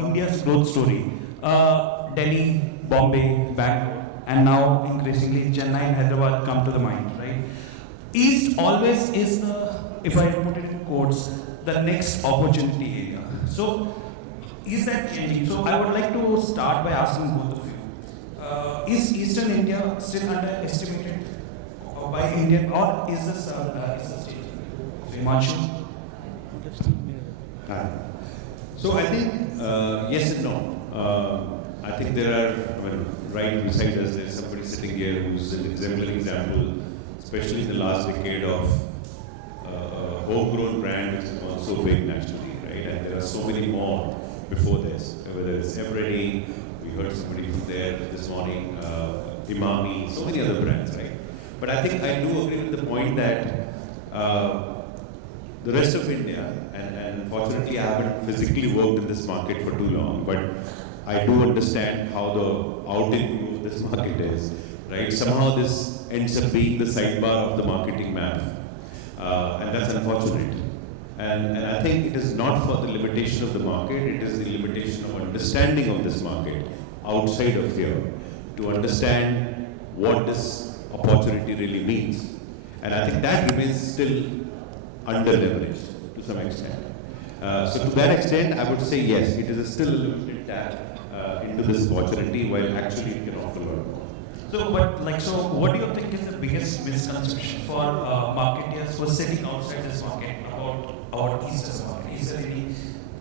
India's growth story. Delhi, Bombay, Bangalore, and now increasingly Chennai and Hyderabad come to the mind, right? East always is the, if I put it in quotes, the next opportunity area. So, is that changing? So, I would like to start by asking both of you. Is Eastern India still underestimated by Indian, or is this changing? Himanshu? So I think yes and no. I think there are, right beside us, there's somebody sitting here who's an exemplary example, especially in the last decade of a homegrown brand which is also big nationally, right? And there are so many more before this, whether it's Eveready, we heard somebody from there this morning, Imami, so many other brands, right? But I think I do agree with the point that the rest of India, and fortunately I haven't physically worked in this market for too long, but I do understand how the outing of this market is, right? Somehow this ends up being the sidebar of the marketing map, and that's unfortunate. And I think it is not for the limitation of the market, it is the limitation of understanding of this market outside of here, to understand what this opportunity really means. And I think that remains still under-leveraged to some extent. So to that extent, I would say yes, it is still a limited tap into this opportunity, while actually it can offer a lot more. So, what do you think is the biggest misconception for marketeers who are sitting outside this market about East as a market? Is there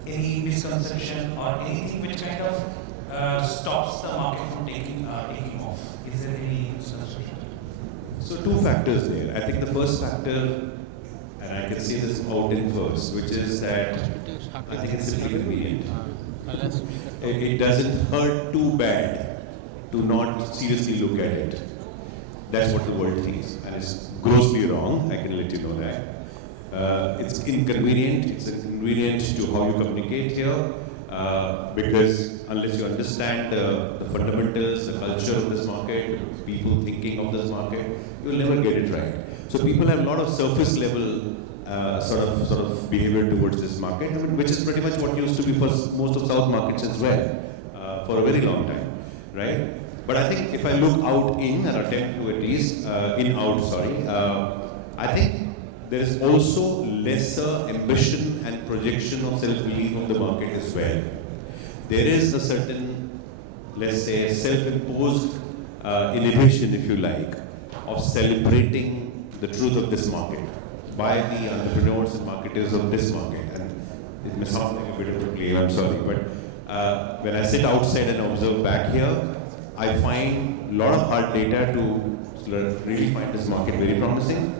any misconception or anything which kind of stops the market from taking off? Is there any misconception? So two factors there. I think the first factor, and I can say this out in first, which is that I think it's simply convenient. It doesn't hurt too bad to not seriously look at it. That's what the world thinks, and it's grossly wrong. I can let you know that. It's inconvenient. It's inconvenient to how you communicate here, because unless you understand the fundamentals, the culture of this market, people thinking of this market, you'll never get it right. So people have a lot of surface level sort of behavior towards this market, which is pretty much what used to be for most of South markets as well, for a very long time, right? But I think if I look out in, and attempt to at least, I think there is also lesser ambition and projection of self-belief of the market as well. There is a certain, let's say, self-imposed inhibition, if you like, of celebrating the truth of this market by the entrepreneurs and marketers of this market. And it may sound like a bit of a play, I'm sorry, but when I sit outside and observe back here, I find a lot of hard data to really find this market very promising,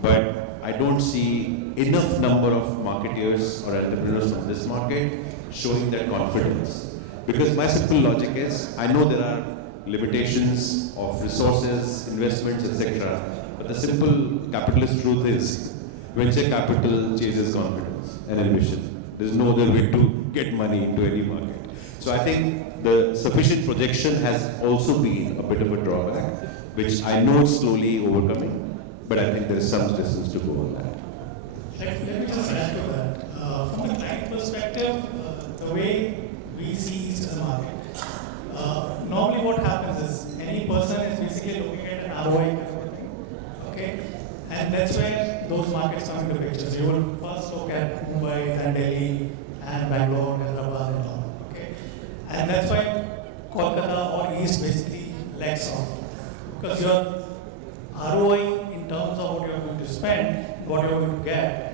but I don't see enough number of marketers or entrepreneurs from this market showing that confidence. Because my simple logic is, I know there are limitations of resources, investments, etc. But the simple capitalist truth is, venture capital chases confidence and ambition. There's no other way to get money into any market. So I think the sufficient projection has also been a bit of a drawback, which I know it's slowly overcoming, but I think there is some distance to go on that. Let me just add to that. From the client perspective, the way we see East as a market, normally what happens is any person is basically looking at an ROI kind of a thing. Okay? And that's where those markets come into picture. So you will first look at Mumbai and Delhi and Bangalore, Hyderabad and all. Okay? And that's why Kolkata or East basically lacks off. Because your ROI in terms of what you're going to spend, what you're going to get,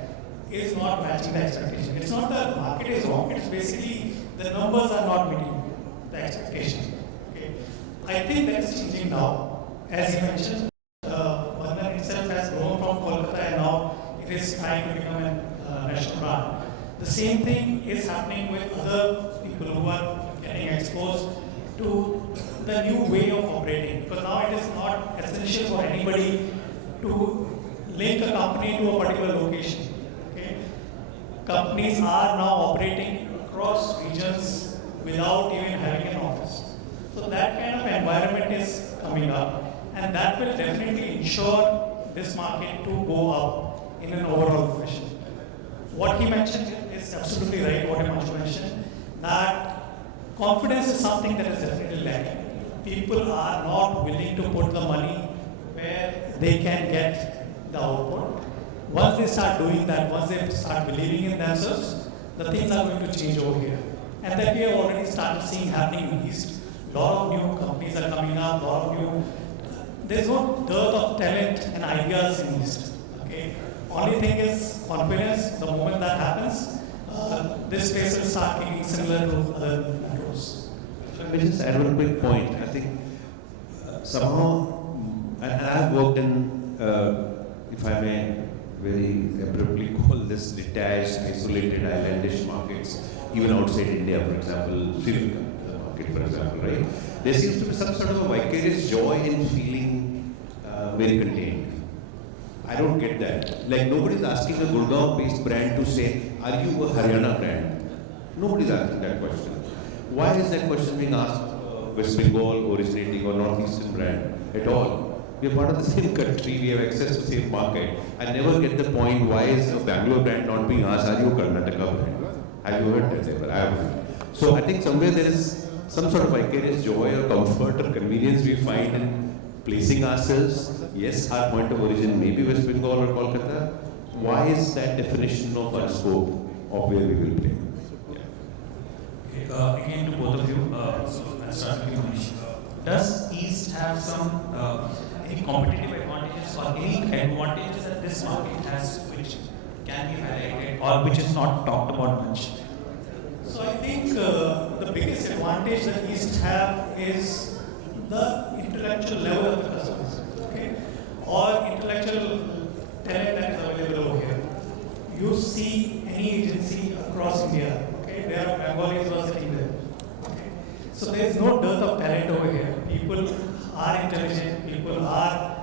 is not matching the expectation. It's not that the market is wrong, it's basically the numbers are not meeting the expectation. Okay? I think that's changing now. As you mentioned, Bandhan itself has grown from Kolkata and now it is trying to become a national brand. The same thing is happening with other people who are getting exposed to the new way of operating. Because now it is not essential for anybody to link a company to a particular location. Okay? Companies are now operating across regions without even having an office. So that kind of environment is coming up, and that will definitely ensure this market to go up in an overall fashion. What he mentioned is absolutely right, what Himanshu mentioned. that confidence is something that is definitely lacking. People are not willing to put the money where they can get the output. Once they start doing that, once they start believing in themselves, the things are going to change over here. And that we have already started seeing happening in East. A lot of new companies are coming up, there's no dearth of talent and ideas in East. Okay? Only thing is confidence. The moment that happens, this space will start getting similar to other metros. So let me just add one quick point. I think somehow, and I've worked in, if I may very abruptly call this detached, isolated, islandish markets, even outside India, for example, Sri Lanka, the market, for example, right? There seems to be some sort of a vicarious joy in feeling very contained. I don't get that. Like nobody's asking a Gurgaon-based brand to say, are you a Haryana brand? Nobody's asking that question. Why is that question being asked West Bengal originating or Northeastern brand at all? We are part of the same country, we have access to the same market. I never get the point, why is a Bangalore brand not being asked, are you a Karnataka brand? Have you heard that ever? I haven't. So I think somewhere there is some sort of vicarious joy or comfort or convenience we find in placing ourselves. Yes, our point of origin may be West Bengal or Kolkata. Why is that definition of our scope of where we will play? Okay, again to both of you, so I'll start with you, Maneesh. Does East have some any competitive advantages or any advantages that this market has which can be highlighted or which is not talked about much? So I think the biggest advantage that East have is the intellectual level of the customers, okay, or intellectual talent that is available over here. You see any agency across India, okay, there are Bengalis who are sitting there. Okay. So there is no dearth of talent over here. People are intelligent, people have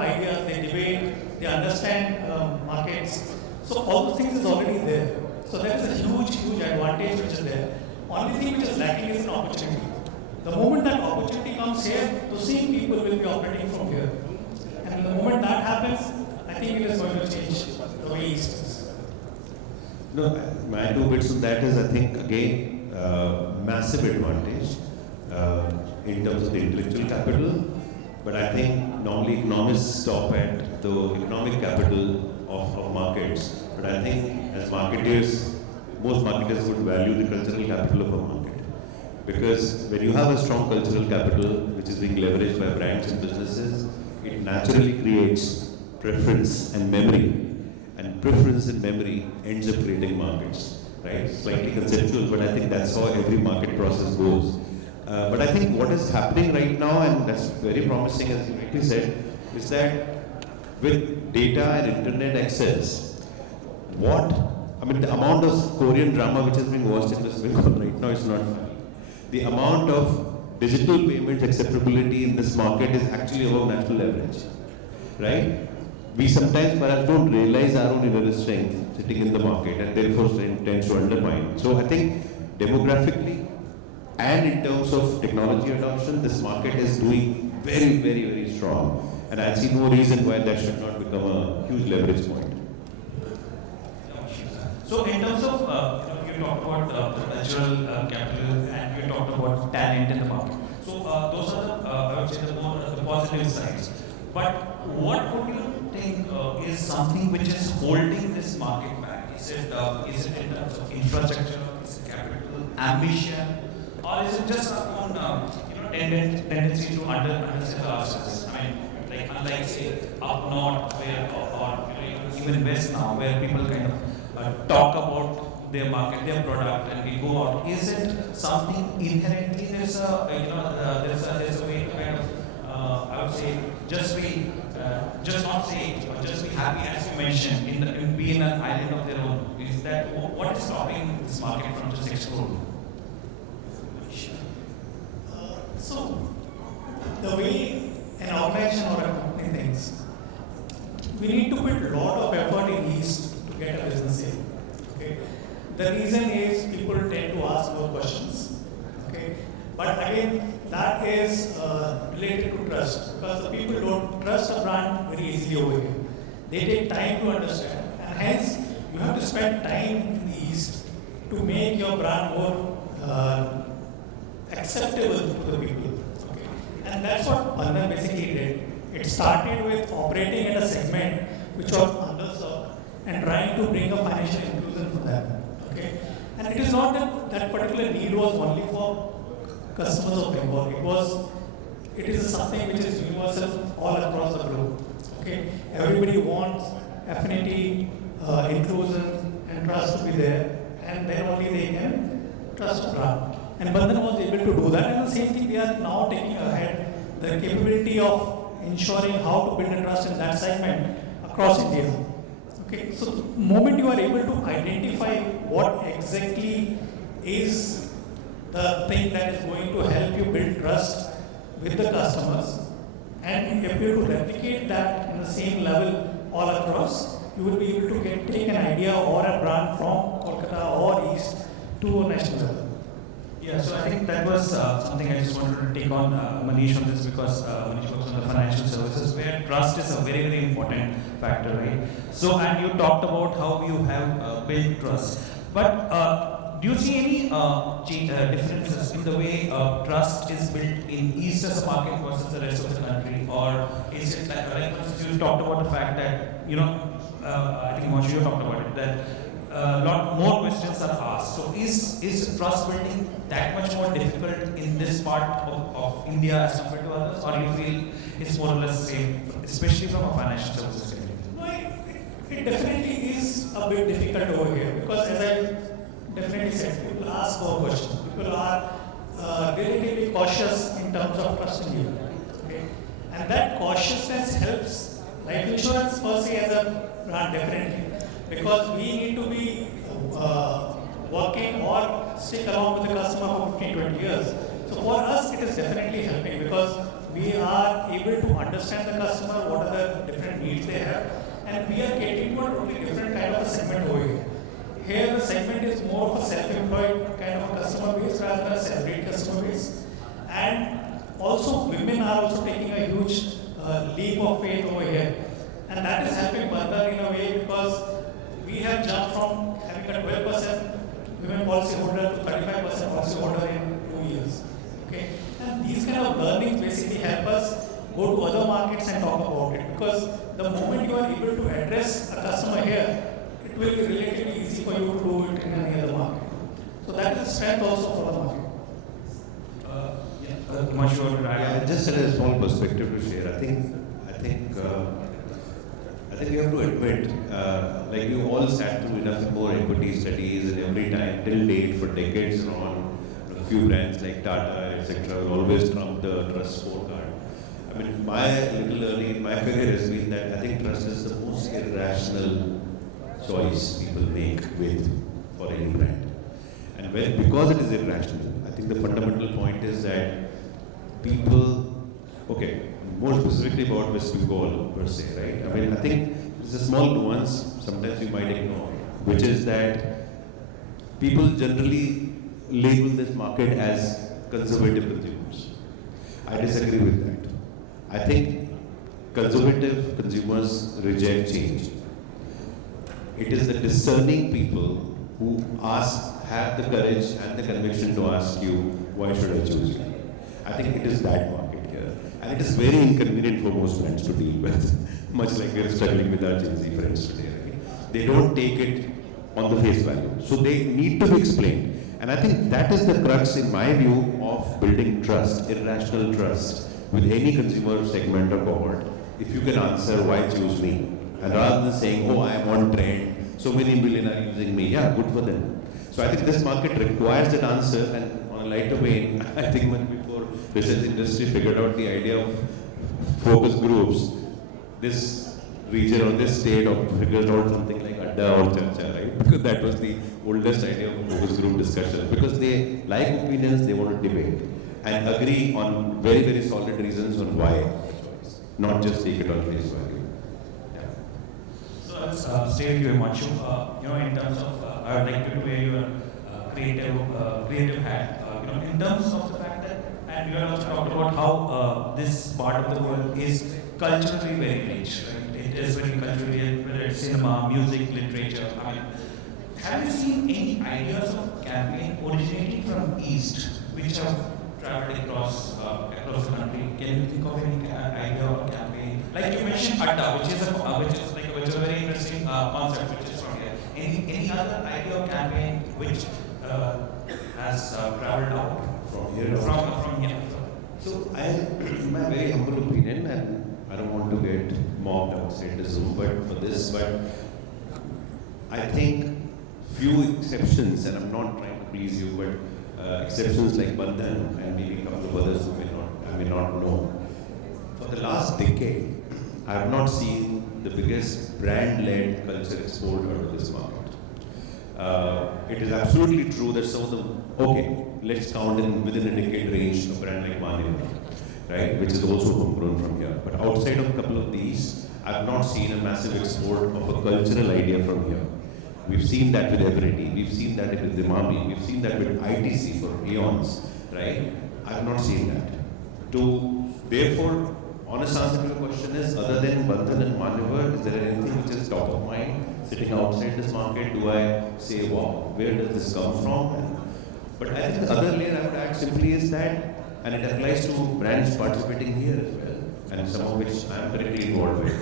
ideas, they debate, they understand markets. So all those things is already there. So there is a huge, huge advantage which is there. Only thing which is lacking is an opportunity. The moment that opportunity comes here, the same people will be operating from here. And the moment that happens, I think it is going to change the way East is. No, my two bits on that is, I think, again, massive advantage in terms of the intellectual capital. But I think normally economists stop at the economic capital of markets. But I think as marketers, most marketers would value the cultural capital of a market. Because when you have a strong cultural capital, which is being leveraged by brands and businesses, it naturally creates preference and memory. And preference and memory ends up creating markets, right? Slightly conceptual, but I think that's how every market process goes. But I think what is happening right now, and that's very promising, as you rightly said, is that with data and internet access, the amount of Korean drama which is being watched in this Bengal right now is not funny. The amount of digital payments acceptability in this market is actually above national average, right? We sometimes perhaps don't realize our own inner strength sitting in the market and therefore tends to undermine. So I think demographically and in terms of technology adoption, this market is doing very, very, very strong. And I see no reason why that should not become a huge leverage point. So in terms of, you talked about the cultural capital and you talked about talent in the market. So those are I would say, the positive sides. But what would you think is something which is holding this market back? Is it in terms of infrastructure, is it capital, ambition, or is it just our own tendency to undersell ourselves? I mean, like unlike say up north, where or even west now, where people kind of talk about their market, their product, and we go out. Is it something inherently there's a way to kind of I would say just not say it, but just be happy, as you mentioned, in being an island of their own. Is that what is stopping this market from just exploding? So, the way an organization or a company thinks, we need to put a lot of effort in East to get a business in. Okay? The reason is people tend to ask more questions. Okay? But again, that is related to trust, because the people don't trust a brand very easily over here. They take time to understand, and hence you have to spend time in the East to make your brand more acceptable to the people. Okay. And that's what Bandhan basically did. It started with operating in a segment which was underserved and trying to bring a financial inclusion for them. Okay. And it is not that that particular need was only for customers of Bengal. It is something which is universal all across the globe. Okay. Everybody wants affinity, inclusion, and trust to be there, and then only they can trust a brand. And Bandhan was able to do that, and the same thing they are now taking ahead the capability of ensuring how to build a trust in that segment across India. Okay, so the moment you are able to identify what exactly is the thing that is going to help you build trust with the customers, and if you to replicate that in the same level all across, you will be able to take an idea or a brand from Kolkata or East to a national level. Yeah, so I think that was something I just wanted to take on Maneesh on this, because Maneesh works on the financial services where trust is a very, very important factor, right? So, and you talked about how you have built trust. But do you see any differences in the way trust is built in East as a market versus the rest of the country? Or is it like for instance, you talked about the fact that, I think Himanshu, you talked about it, that a lot more questions are asked. So is trust building that much more difficult in this part of India as compared to others? Or you feel it's more or less the same, especially from a financial services perspective? No, it definitely is a bit difficult over here, because as I definitely said, people ask more questions. People are relatively cautious in terms of trusting you. Okay? And that cautiousness helps life insurance per se as a brand, definitely. Because we need to be working or stick along with the customer for 15-20 years. So for us, it is definitely helping, because we are able to understand the customer, what are the different needs they have, and we are catering to a totally different kind of a segment over here. Here, the segment is more of a self-employed kind of a customer base rather than a salaried customer base. And also, women are also taking a huge leap of faith over here. And that is helping Bandhan in a way, because we have jumped from having a 12% women policy holder to 35% policy holder in 2 years. Okay? And these kind of learnings basically help us go to other markets and talk about it. Because the moment you are able to address a customer here, it will be relatively easy for you to do it in any other market. So that is a strength also for the market. I just had a small perspective to share. I think you have to admit, like you all sat through enough more equity studies, and every time till date for decades on a few brands like Tata, etc., will always trump the trust scorecard. I mean, my little learning in my career has been that I think trust is the most irrational choice people make for any brand. And because it is irrational, I think the fundamental point is that people, more specifically about West Bengal per se, right? I mean, I think it's a small nuance, sometimes you might ignore, which is that people generally label this market as conservative consumers. I disagree with that. I think conservative consumers reject change. It is the discerning people who have the courage and the conviction to ask you, why should I choose you? I think it is that market here. And it is very inconvenient for most brands to deal with, much like we are struggling with our Gen Z friends today. Right? They don't take it on the face value. So they need to be explained. And I think that is the crux, in my view, of building trust, irrational trust, with any consumer segment or cohort. If you can answer, why choose me? And rather than saying, oh, I am on trend, so many million are using me, yeah, good for them. So I think this market requires that answer, and on a lighter vein, I think when before business industry figured out the idea of focus groups, this region or this state figured out something like Adda or Charcha, right? Because that was the oldest idea of focus group discussion. Because they like opinions, they want to debate and agree on very, very solid reasons on why, not just take it on face value. So let's stay with you, Himanshu. In terms of, I would like to wear your creative hat. In terms of the fact that, and we are also talked about how this part of the world is culturally very rich. Right? It is very culturally, whether it's cinema, music, literature. I mean, have you seen any ideas of campaign originating from East, which have traveled across the country? Can you think of any idea or campaign? Like you mentioned Adda, which is a very interesting concept, which is from here. Any other idea or campaign which has traveled out From here. from here? So in my very humble opinion, and I don't want to get mobbed outside the Zoom, but I think few exceptions, and I'm not trying to please you, but exceptions like Bandhan and maybe a couple of others who I may not know. For the last decade, I have not seen the biggest brand-led culture export out of this market. It is absolutely true that some of them, okay, let's count in within a decade range a brand like Maneesh, right, which is also homegrown from here. But outside of a couple of these, I have not seen a massive export of a cultural idea from here. We've seen that with Eveready, we've seen that with Dimami, we've seen that with ITC for eons, right? I have not seen that. Therefore, honest answer to your question is, other than Bandhan and Manyavar, is there anything which is top of mind sitting outside this market? Do I say, wow, where does this come from? But I think the other layer I would add simply is that, and it applies to brands participating here as well, and some of which I am directly involved with,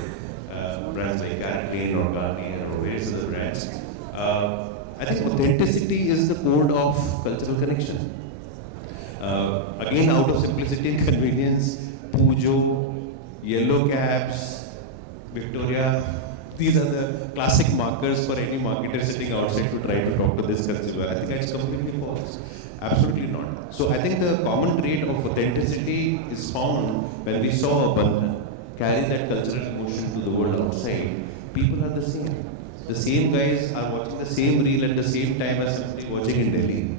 brands like Carrot or Garnier or various other brands. I think authenticity is the code of cultural connection. Again, out of simplicity and convenience, Pujo, yellow caps, Victoria, these are the classic markers for any marketer sitting outside to try to talk to this consumer. I think that's completely false. Absolutely not. So I think the common trait of authenticity is found when we saw a Bandhan carry that cultural emotion to the world outside. People are the same. The same guys are watching the same reel at the same time as somebody watching in Delhi.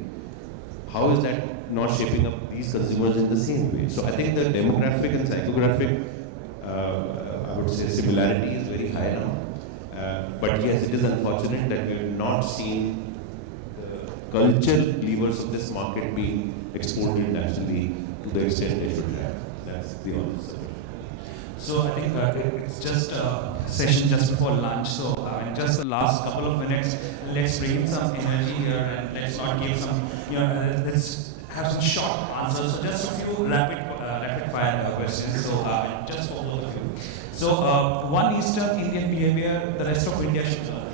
How is that not shaping up these consumers in the same way? So I think the demographic and psychographic, I would say, similarity is very high now. But yes, it is unfortunate that we have not seen the cultural levers of this market being exported nationally to the extent they should have. That's the honest subject. So I think it's just a session just before lunch. So in just the last couple of minutes, let's bring some energy here and let's not give some, let's have some short answers. So just a few rapid fire questions. So just for both of you. So one Eastern Indian behavior, the rest of India should learn.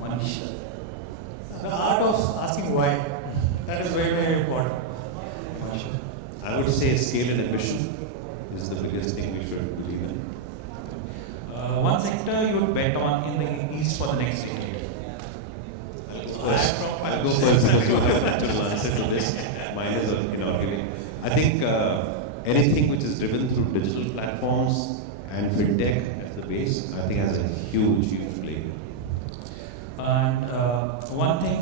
Maneesh. The art of asking why. That is very, very important. I would say scale and ambition is the biggest thing we should believe in. One sector you would bet on in the East for the next decade. I'll go first because you have a natural answer to this. Mine is giving. I think anything which is driven through digital platforms and fintech as the base, I think has a huge play. And one thing,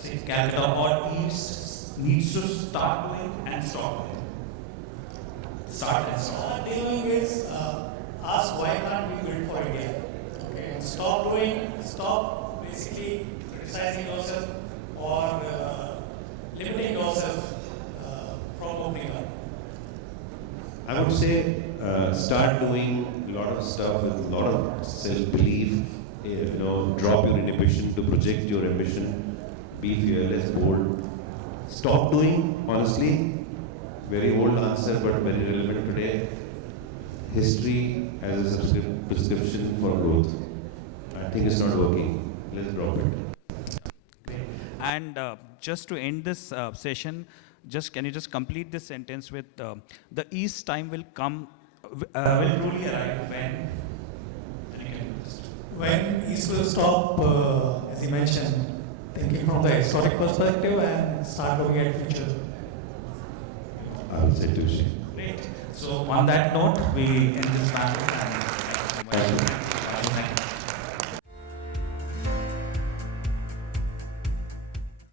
say Calcutta or East needs to start doing and stop doing. Start and stop. Start doing is ask why can't we build for India? Okay, and stop basically criticizing yourself or limiting yourself from opening up. I would say start doing a lot of stuff with a lot of self-belief. Drop your inhibition to project your ambition. Be fearless, bold. Stop doing, honestly, very old answer but very relevant today. History as a prescription for growth. I think it's not working. Let's drop it. And just to end this session, can you just complete this sentence with the East time will come, will truly arrive when? When East will stop, as you mentioned, thinking from the historic perspective and start looking at future. I would say touche. Great. So on that note, we end this panel. Thank you.